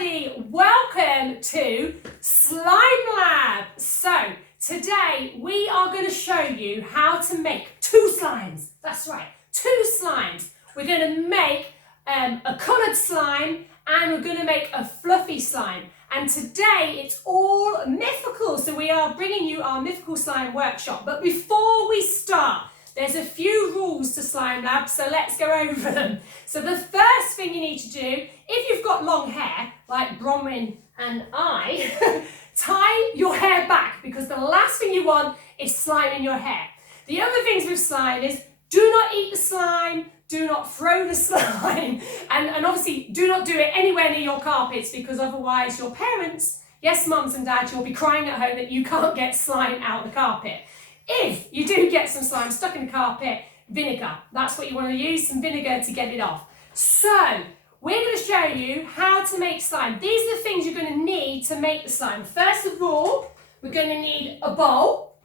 everybody, welcome to Slime Lab. So today we are going to show you how to make two slimes. That's right, two slimes. We're going to make a coloured slime and we're going to make a fluffy slime. And today it's all mythical, so we are bringing you our Mythical Slime Workshop. But before we start, there's a few rules to Slime Lab, so let's go over them. So the first thing you need to do, if you've got long hair, like Bronwyn and I, tie your hair back, because the last thing you want is slime in your hair. The other things with slime is do not eat the slime, do not throw the slime, and obviously do not do it anywhere near your carpets, because otherwise your parents, yes mums and dads, you'll be crying at home that you can't get slime out the carpet. If you do get some slime stuck in the carpet, vinegar, that's what you want to use, some vinegar to get it off. So we're going to show you how to make slime. These are the things you're going to need to make the slime. First of all, we're going to need a bowl,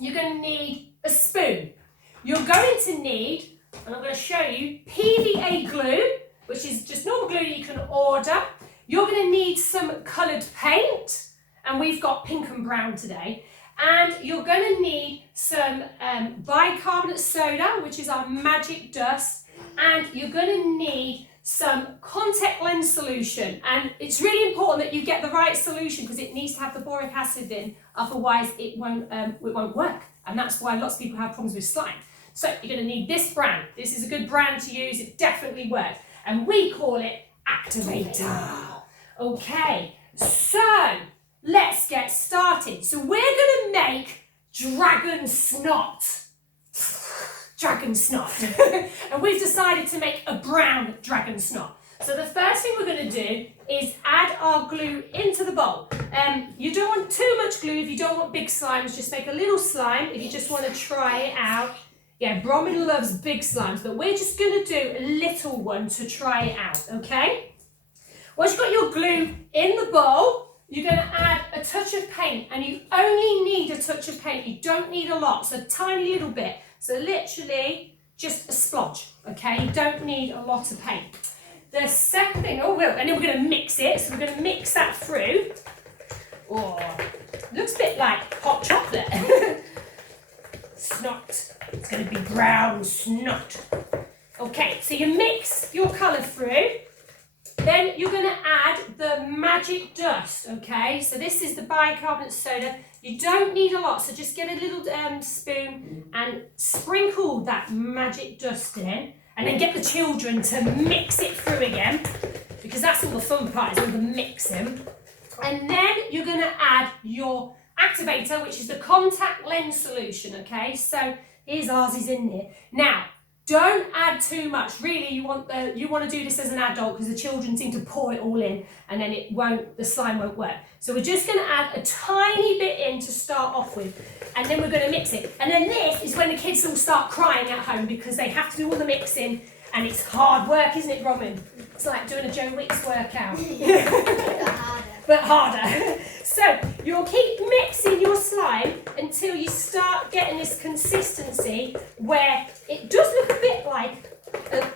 you're going to need a spoon, you're going to need, and I'm going to show you, PVA glue, which is just normal glue you can order. You're going to need some coloured paint, and we've got pink and brown today. And you're going to need some bicarbonate soda, which is our magic dust, and you're going to need some contact lens solution. And it's really important that you get the right solution because it needs to have the boric acid in, otherwise it won't work. And that's why lots of people have problems with slime. So you're going to need this brand. This is a good brand to use. It definitely works. And we call it Activator. Okay, so let's get started. So we're going to make dragon snot. Dragon snot. And we've decided to make a brown dragon snot. So the first thing we're going to do is add our glue into the bowl. You don't want too much glue if you don't want big slimes. Just make a little slime if you just want to try it out. Yeah, Bronwyn loves big slimes, but we're just going to do a little one to try it out, okay? Once you've got your glue in the bowl, you're going to add a touch of paint, and you only need a touch of paint. You don't need a lot, so a tiny little bit. So literally just a splodge, okay? You don't need a lot of paint. The second thing, and then we're going to mix it. So we're going to mix that through. Oh, looks a bit like hot chocolate. Snot. It's going to be brown snot. Okay, so you mix your colour through. Then you're going to add the magic dust, okay? So this is the bicarbonate soda. You don't need a lot, so just get a little spoon and sprinkle that magic dust in, and then get the children to mix it through again, because that's all the fun part, is all the mixing. And then you're going to add your activator, which is the contact lens solution, okay? So here's ours, is in there. Now, don't add too much. Really, you want to do this as an adult, because the children seem to pour it all in, and then the slime won't work. So we're just going to add a tiny bit in to start off with, and then we're going to mix it. And then this is when the kids will start crying at home, because they have to do all the mixing, and it's hard work, isn't it, Robin? It's like doing a Joe Wicks workout. But harder. So you'll keep mixing your slime until you start getting this consistency where it does look a bit like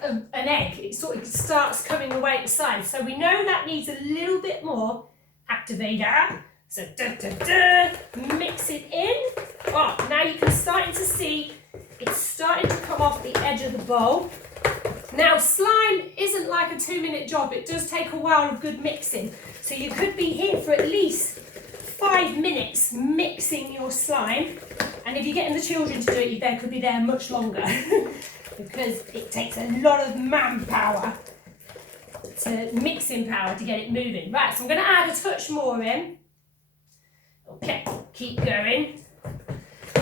an egg. It sort of starts coming away at the side. So we know that needs a little bit more activator. So mix it in. Oh, now you can start to see it's starting to come off the edge of the bowl. Now, slime isn't like a 2-minute job. It does take a while of good mixing. So you could be here for at least 5 minutes mixing your slime. And if you're getting the children to do it, they could be there much longer because it takes a lot of manpower, mixing power to get it moving. Right, so I'm going to add a touch more in. Okay, keep going.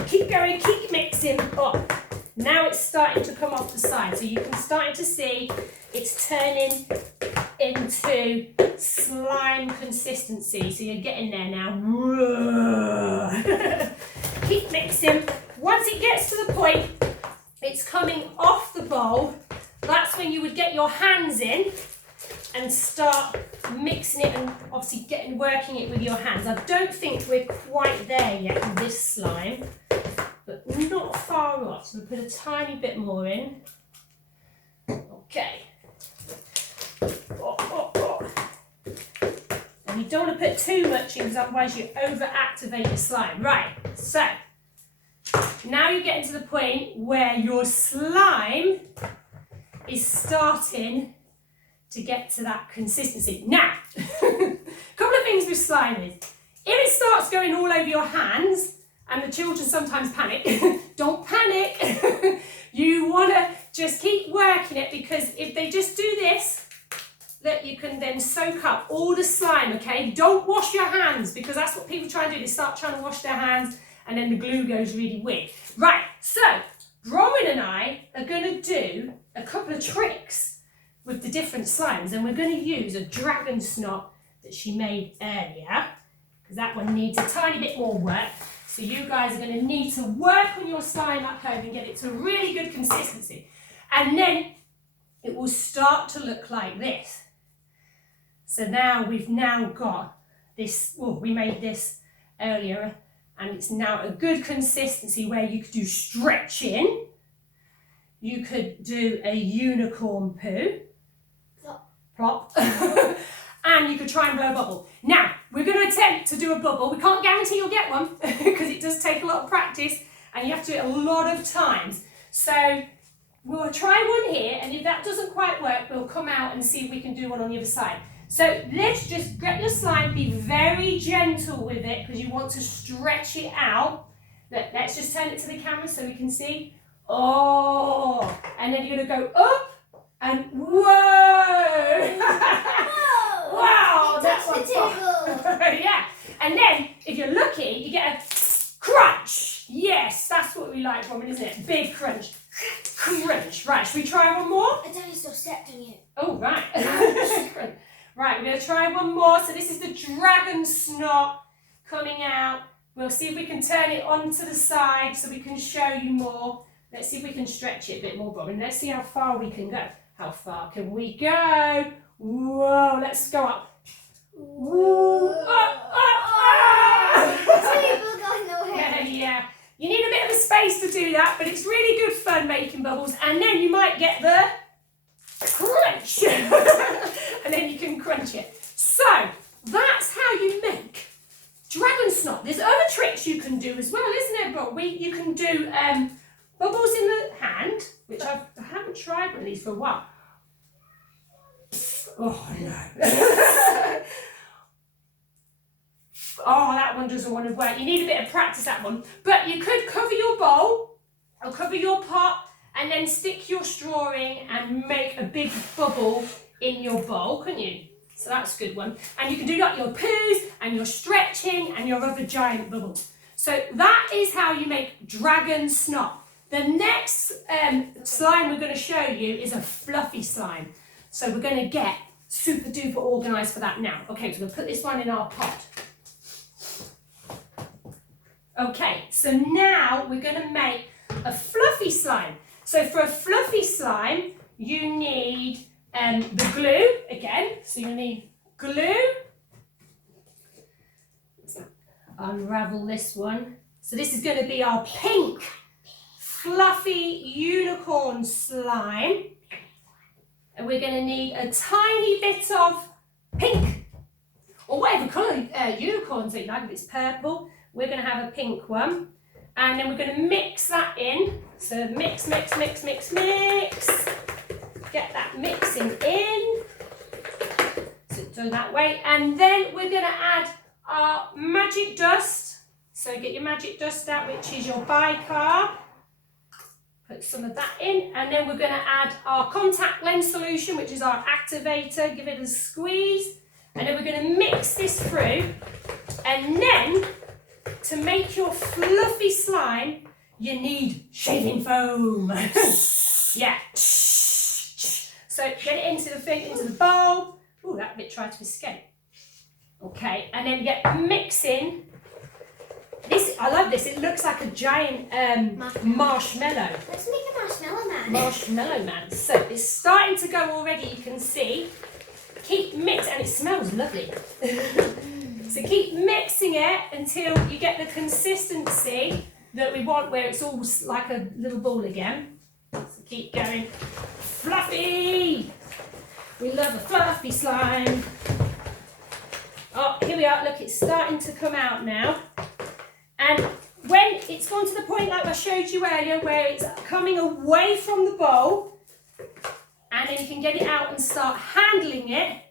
Keep going, keep mixing. Oh. Now it's starting to come off the side, so you can start to see it's turning into slime consistency. So you're getting there now. Keep mixing. Once it gets to the point it's coming off the bowl, that's when you would get your hands in and start mixing it, and obviously working it with your hands. I don't think we're quite there yet with this slime, but not far off. So we'll put a tiny bit more in. Okay. you don't want to put too much in because otherwise you over-activate your slime. Right, so now you're getting to the point where your slime is starting to get to that consistency. Now, a couple of things with slime is, if it starts going all over your hands, and the children sometimes panic, don't panic. You want to just keep working it, because if they just do this, that you can then soak up all the slime, okay? Don't wash your hands, because that's what people try and do. They start trying to wash their hands and then the glue goes really weird. Right, so Bronwyn and I are going to do a couple of tricks with the different slimes, and we're going to use a dragon snot that she made earlier, because that one needs a tiny bit more work. So you guys are going to need to work on your slime at home and get it to a really good consistency. And then it will start to look like this. So now we've now got this, well, we made this earlier, and it's now a good consistency where you could do stretching. You could do a unicorn poo. Plop. And you could try and blow a bubble. Now, we're going to attempt to do a bubble. We can't guarantee you'll get one because it does take a lot of practice and you have to do it a lot of times. So we'll try one here, and if that doesn't quite work, we'll come out and see if we can do one on the other side. So let's just get your slime, be very gentle with it because you want to stretch it out. Let's just turn it to the camera so we can see. Oh, and then you're going to go up and whoa. Wow, that's what yeah. And then, if you're lucky, you get a crunch. Yes, that's what we like from it, isn't it? Big crunch. Crunch. Right, should we try one more? I don't still stepped on you. Oh, right. Right, we're going to try one more. So this is the dragon snot coming out. We'll see if we can turn it onto the side so we can show you more. Let's see if we can stretch it a bit more, Robin. Let's see how far we can go. How far can we go? Whoa, let's go up. Whoa. Yeah. You need a bit of a space to do that, but it's really good fun making bubbles. And then you might get the crunch. And then you can crunch it. So, that's how you make dragon snot. There's other tricks you can do as well, isn't there, Bro? You can do bubbles in the hand, which I haven't tried one of these for a while. Oh no. Oh, that one doesn't want to work. You need a bit of practice, that one. But you could cover your bowl or cover your pot and then stick your straw in and make a big bubble in your bowl, couldn't you? So that's a good one. And you can do like your poos and your stretching and your other giant bubbles. So that is how you make dragon snot. The next slime we're going to show you is a fluffy slime. So we're going to get super duper organised for that now. Okay, so we'll put this one in our pot. Okay, so now we're going to make a fluffy slime. So for a fluffy slime, you need the glue again. So you need glue. Let's unravel this one. So this is going to be our pink fluffy unicorn slime. And we're going to need a tiny bit of pink, or whatever colour unicorns that you like. If it's purple, we're going to have a pink one. And then we're going to mix that in. So mix, mix, mix, mix, mix. Get that mixing in. So do that way. And then we're going to add our magic dust. So get your magic dust out, which is your bicarb. Put some of that in, and then we're going to add our contact lens solution, which is our activator. Give it a squeeze, and then we're going to mix this through. And then to make your fluffy slime, you need shaving foam. Yeah. So get it into the thing, into the bowl. Oh, that bit tried to escape. Okay, and then get mixing. This, I love this. It looks like a giant marshmallow. Let's make a marshmallow man. Marshmallow man. So it's starting to go already. You can see. Keep mixing, and it smells lovely. So keep mixing it until you get the consistency that we want, where it's all like a little ball again. So keep going. Fluffy. We love a fluffy slime. Oh, here we are. Look, it's starting to come out now. And when it's gone to the point like I showed you earlier, where it's coming away from the bowl, and then you can get it out and start handling it,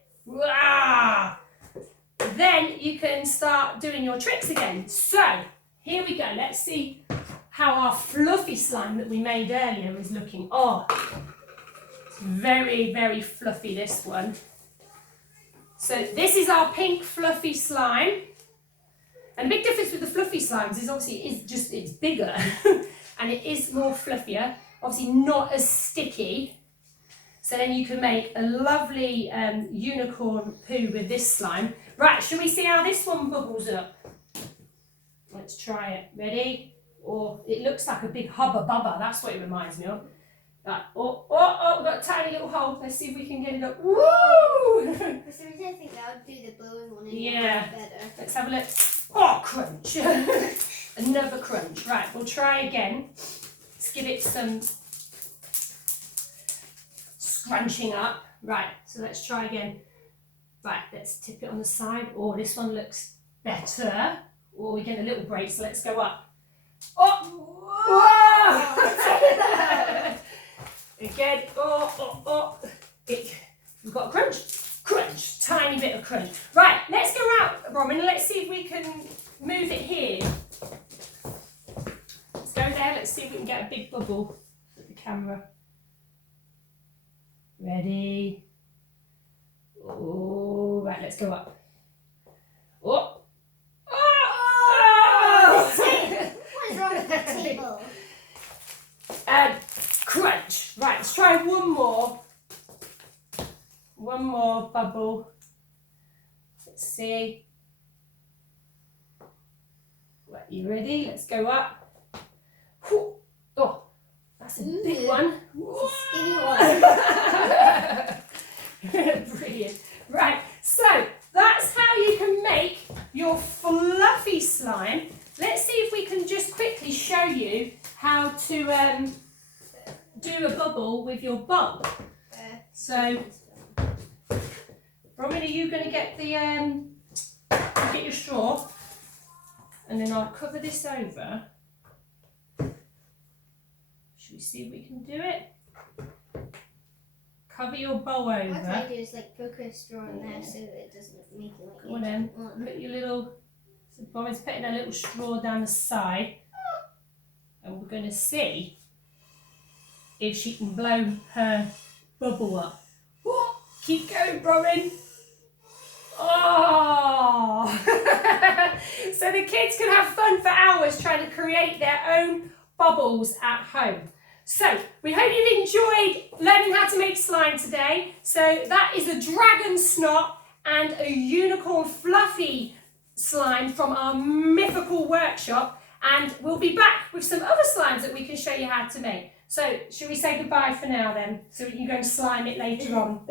then you can start doing your tricks again. So, here we go. Let's see how our fluffy slime that we made earlier is looking. Oh, it's very, very fluffy, this one. So this is our pink fluffy slime. And the big difference with the fluffy slimes is obviously it's bigger and it is more fluffier, obviously not as sticky. So then you can make a lovely unicorn poo with this slime. Right, shall we see how this one bubbles up? Let's try it. Ready? Oh, it looks like a big hubba bubba. That's what it reminds me of. Right. Oh, we've got a tiny little hole. Let's see if we can get it up. Woo! For some reason, I think that would do the blowing one better. Let's have a look. Oh, crunch. Another crunch. Right, we'll try again. Let's give it some scrunching up. Right, so let's try again. Right, let's tip it on the side. Oh, this one looks better. Oh, we get a little break, so let's go up. Oh! Whoa! Again. We've got a crunch, tiny bit of crunch. Right, let's go out, Roman. Let's see if we can move it here. Let's go there. Let's see if we can get a big bubble with the camera. Ready? Oh, right. Let's go up. Oh! What is wrong with that table? And crunch. Right, let's try one more. One more bubble. Let's see. Right, you ready? Let's go up. Oh, that's a big one. Skinny one. Brilliant. Right, so that's how you can make your fluffy slime. Let's see if we can just quickly show you how to do a bubble with your bowl. So, Roman, are you going to get the get your straw, and then I'll cover this over. Should we see if we can do it? Cover your bowl over. What I do is like poke a straw in there so it doesn't make it like. Come on then. Put your little. So Roman's putting a little straw down the side, and we're going to see if she can blow her bubble up. Keep going, Roman. Oh! So the kids can have fun for hours trying to create their own bubbles at home. So we hope you've enjoyed learning how to make slime today. So that is a dragon snot and a unicorn fluffy slime from our Mythical Workshop, and we'll be back with some other slimes that we can show you how to make. So, should we say goodbye for now then, so we can go and slime it later on?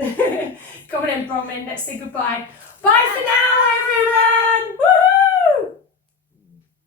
Come on then, Bronwyn, let's say goodbye. Bye for now, everyone! Woo!